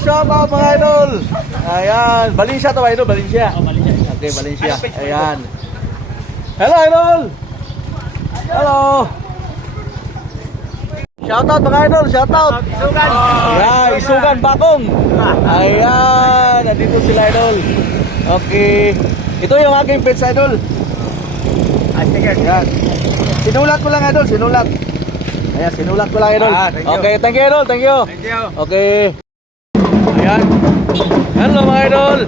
shout out mga idol. Ayan, Valencia to idol, Valencia. Oh, Valencia. Okay, Valencia. Ayan. Hello idol. Hello. Shout out mga idol, shout out. Isugan. Ayan, Isugan Bakong. Ayan, nandito sila idol. Okay. Ito yung aking pets idol. Ay, sige. Ayan. Sinulat ko lang idol, sinulat. Ayan, sinulat ko lang idol. Thank you. Okay, thank you idol, thank you. Thank you. Okay. Ayan. Hello mga idol.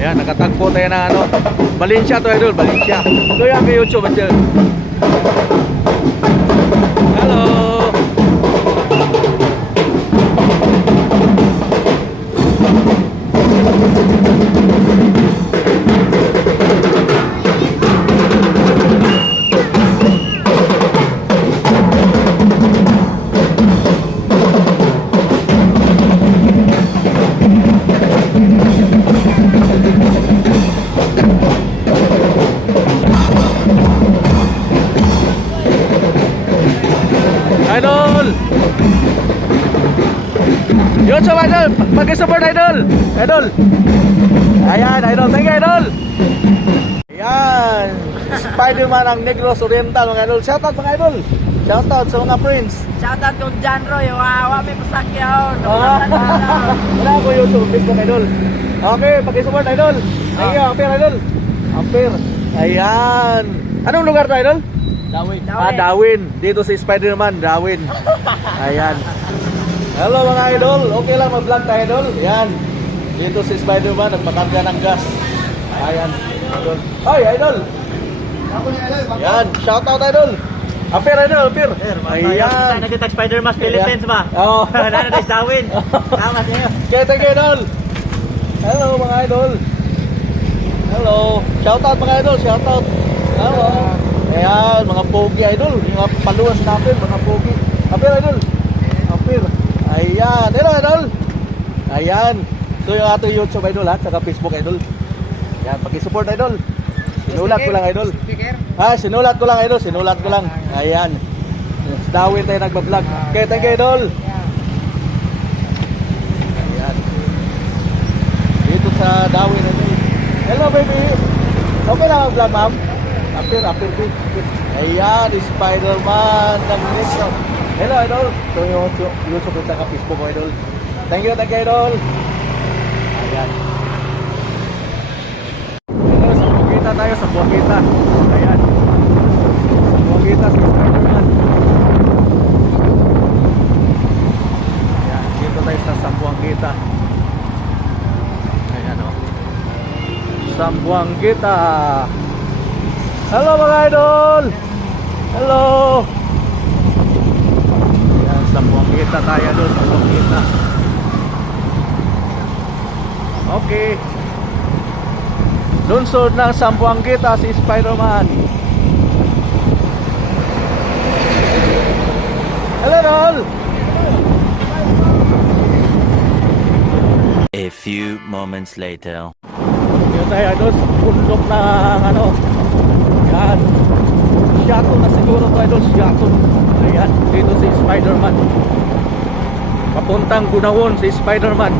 Ayan, nakatagpo tayo ng ano. Valencia to idol, Valencia. Ito yung aking YouTube idol. Hello. Idol. YouTube idol, pag-support idol. Idol. Ayan, idol. Thank you idol. Ayan. Spider-Man ang Negros Oriental mga idol. Shout out mga idol. Shout out sa mga friends. Shoutout kung John Roy. Wawa may pasakyaw. Wala ako YouTube, Facebook idol. Okay, pag-support idol. Thank you, Ampere idol. Ampere. Ayan. Anong lugar to idol? Dawin. Dawin. Dito si Spider-Man, Dawin. Ayan. Hello mga idol. Okay lang mag-vlog tayo idol. Ayan. Dito si Spider-Man, nagpakarga ng gas. Ayan. Idol. Ay, idol. Ayan. Shout out idol. Ampere idol, Ampere. Ayan. Nagtitag Spider-Man Philippines ba? Oo. Nanay Dawin. Tama niyo. Okay, thank you idol. Hello mga idol. Hello. Shout out mga idol, shout out. Hello. Ayan, mga pogi idol, mga paluwas natin, mga pogi. Apir idol. Apir. Ayan, hello idol. Ayan. Ito yung ating YouTube idol ha, saka Facebook idol. Ayan, paki-support idol. Sinulat ko lang idol. Sinulat ko lang idol, sinulat ko lang. Ayan. Dawin tayo nagbablog. Okay, thank you idol. Ayan. Dito sa Dawin idol. Hello baby. Okay lang ang vlog ma'am. Apir. Ayan, Spider-Man ng Negro. Hello idol. Ito yung YouTube ko sa Facebook ko idol. Thank you idol. Ayan. Hello, sa Bukita tayo, sa Bukita. Ayan. Sa Bukita si Spider-Man. Ayan, dito tayo sa Sambuangita. Ayan o. Sambuangita. Hello mga idol. Hello. Ayan, Sambuangita tayo doon, Sambuangita. Okay. Lunsod ng Sambuangita si Spider-Man. Hello Dol. A few moments later. Dito tayo doon sa bundok ng ano. Yan. Shato na siguro to idol, Shato. Ayan, dito si Spider-Man. Papuntang Gunawon si Spider-Man.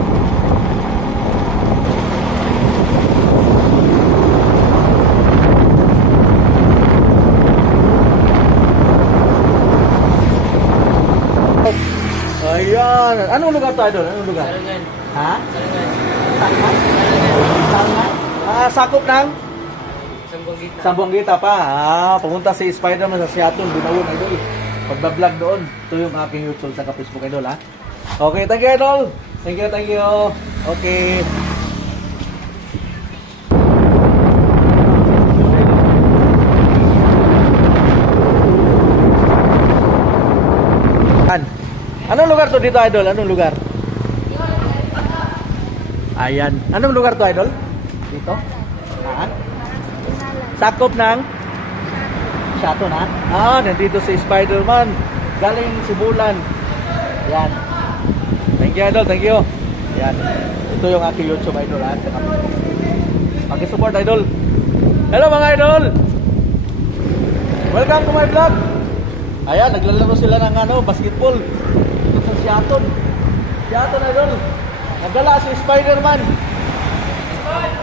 Ayan. Anong lugar to idol? Anong lugar? Sarangan. Ha? Sarangan. Sangan? Sakop ng Sambuangita. Sambuangita pa. Pumunta si Spider-Man sa Seattle, Gunawon idol. Pagbablog doon. Ito yung aking YouTube sa Facebook idol ha. Okay, thank you idol. Thank you. Okay. Anong lugar to dito idol? Anong lugar? Ayan. Anong lugar to idol? Dito? Sakop ng Shato na? Nandito si Spider-Man. Galing Sibulan. Yan. Thank you idol, thank you. Yan. Ito yung aking YouTube idol ha. Pag-support idol. Hello mga idol. Welcome to my vlog. Ayan, naglalaro sila ng basketball. Dito sa Seattle. Shoutout idol. Nagdala si Spider-Man.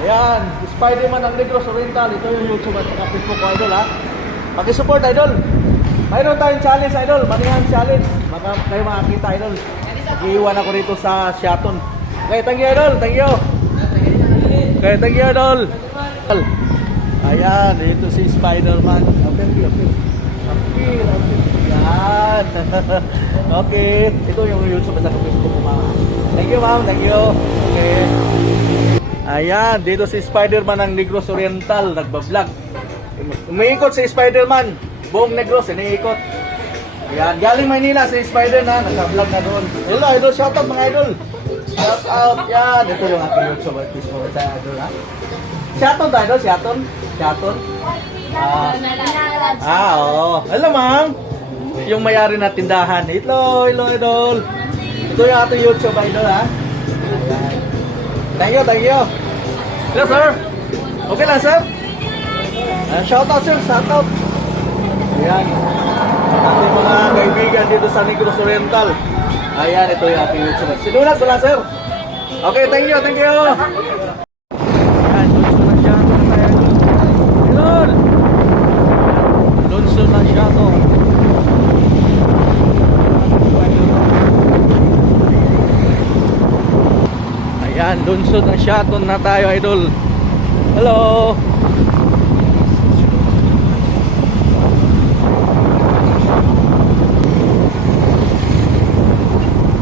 Ayan, Spider-Man ng Negros Oriental. Ito yung YouTube at saka Facebook ko idol ha. Paki-support idol. Mayroon tayong challenge idol, Manihan challenge. Baka kayo makakita idol. Mag-iwan ako rito sa Shaton. Okay, thank you idol, thank you. Okay, thank you idol. Ayan, dito si Spider-Man. Okay. Yan. Okay, ito yung YouTube at saka Facebook ko mga. Thank you ma'am, thank you. Okay. Ayan, dito si Spider-Man ng Negros Oriental, nagbablog. Umiikot si Spider-Man, buong Negros, iniikot. Ayan, galing Maynila si Spider na, nagbablog na doon. Hello, idol, shoutout mga idol. Shoutout, yan. Ito yung aking YouTube at Facebook sa idol ha. Shoutout idol, shoutout. Oo. Hello ma'am. Yung mayari na tindahan. Hello, idol. Ito yung ating YouTube idol ha. Ayan. Thank you. Hello sir. Okay lang sir? Shoutout sir, shoutout. Ayan. Ating mga kaibigan dito sa Negros Oriental. Ayan, ito yung ating YouTube. Sinulat ko lang sir. Okay, thank you. Ayan, lunso na siya to. Ayan, lunso na siya to na tayo idol. Hello.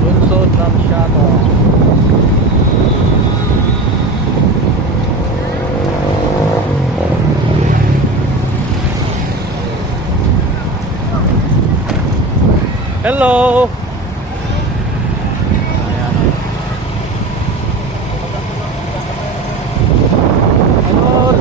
Lunso na siya to. Hello. Ayan. Hello.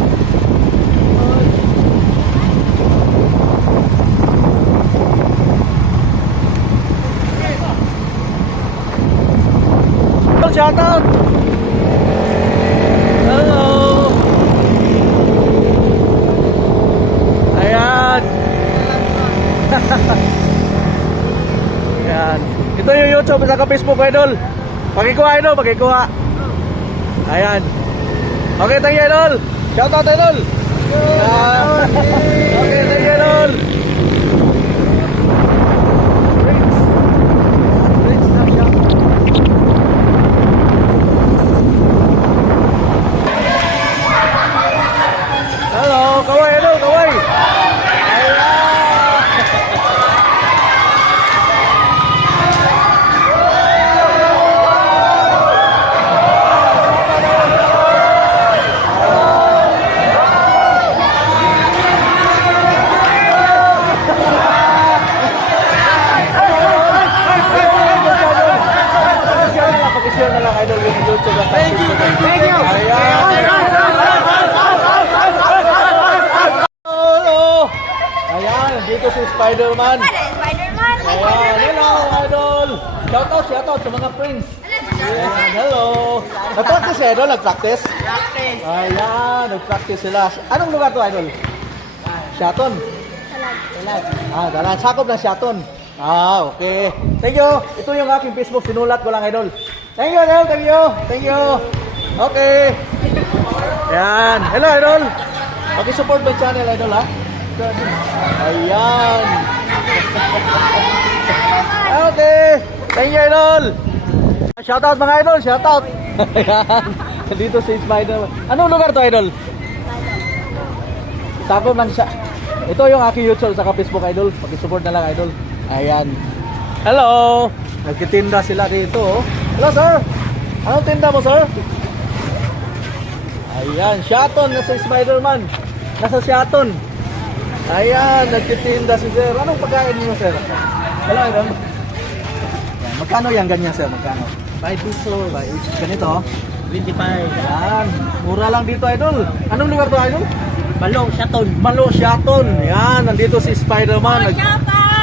Shout out. Hello. Ayan. Ayan. Ito yung YouTube at saka Facebook idol. Pakikuha idol, pakikuha. Ayan. Okay, thank you idol. Shout out idol. Okay, thank you idol. Hello, kaway idol, kaway. Pakishare na lang idol yung YouTube. Thank you. Hello. Ayan, dito si Spider-Man. Ayan, hello idol. Shoutout sa mga friends. Ayan, hello. Nag-practice eh, idol? Nag-practice? Ayan, nag-practice sila. Anong lugar to idol? Shaton? Dalan. Sakop ng Shaton. Okay. Thank you. Ito yung aking Facebook. Sinulat ko lang idol. Thank you idol. Thank you. Okay. Ayan. Hello idol. Paki-support my channel idol ha. Ayan. Okay. Thank you idol. Shoutout mga idol. Shoutout. Ayan. Dito si Spider-Man. Anong lugar to idol? Sakop lang siya. Ito yung aking YouTube sa Facebook idol. Paki-support na lang idol. Ayan. Hello. Nagtitinda sila dito. Oh. Hello sir. Anong tinda mo sir? Ayan. Shaton. Nasa Spider-Man. Nasa Shaton. Ayan. Nagtitinda si sir. Anong pagkain mo sir? Hello idol. Ayan. Magkano yan ganyan sir? Magkano? 5 pesos. Ganito. 25. Ayan. Mura lang dito idol. Anong lugar to idol? Malo, Shaton. Ayan. Nandito si Spider-Man.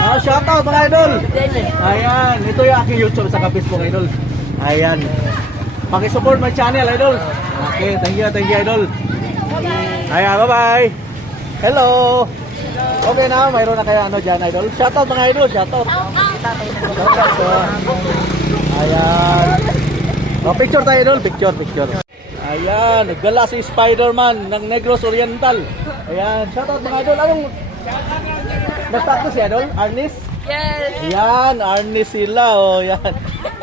Shoutout mga idol. Ayan, ito yung aking YouTube sa Facebook idol. Ayan. Paki-support my channel idol. Okay, thank you idol. Ayan, bye-bye. Hello. Okay na, mayroon na kaya ano dyan idol. Shoutout mga idol, shoutout. Ayan. Oh, picture tayo idol, picture. Ayan, nagdala si Spider-Man ng Negros Oriental. Ayan, shoutout mga idol. Anong basta ko si idol? Arnis? Yes. Ayan, Arnis sila. Oh, yan.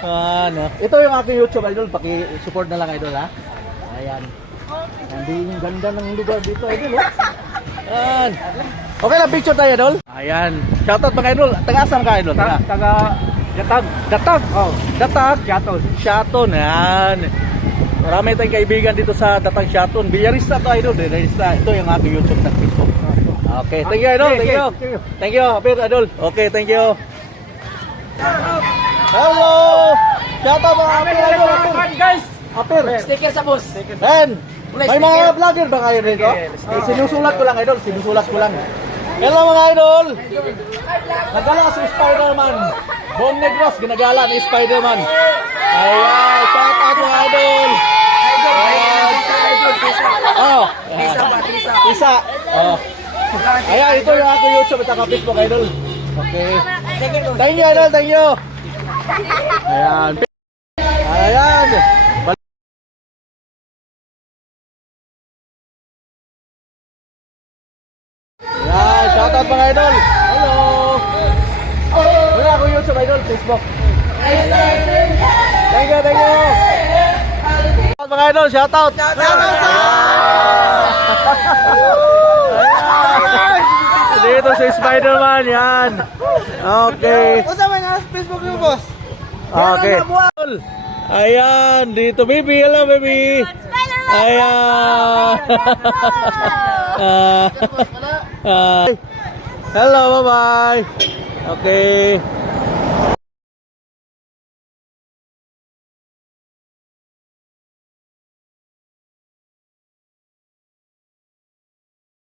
Ano. Ito yung aking YouTube idol. Paki-support na lang idol ha. Ayan. Ang ganda ng lugar dito idol. Oh. Ayan. Okay lang, picture tayo idol. Ayan. Shoutout mga idol. Taga-asam ka idol? Taga Datag. Oh, Datag. Shaton. Shaton, yan. Marami tayong kaibigan dito sa Datag Shaton. Villarista to idol, Villarista. Ito yung aking YouTube sa Facebook. Okay, thank you idol, thank you. Thank you, Apir idol. Okay, thank you. Hello! Shout out mga Apir idol. Guys, Apir. sticker sa boss. Ben, may mga vlogger ba kayo dito? Sinusulat ko lang idol, sinusulat ko lang. Hello mga idol. Nagala si Spider-Man. Bong Negros, ginagala ni Spider-Man. Ayan, shout out mga idol. Ayan. Oh, isa. Oh. Ayan, ito yung aking YouTube at saka Facebook idol. Okay. Thank you idol, thank you. Ayan. Ayan. Ayan, shout out mga idol. Hello. Wala ako YouTube idol, Facebook. Thank you, thank you. Shout out mga idol, shout out. Dito si Spider-Man, yan. Okay. Usama na Facebook mo, boss. Okay. Ayan, dito baby. Hello baby. Ayan. Hello, bye-bye. Okay.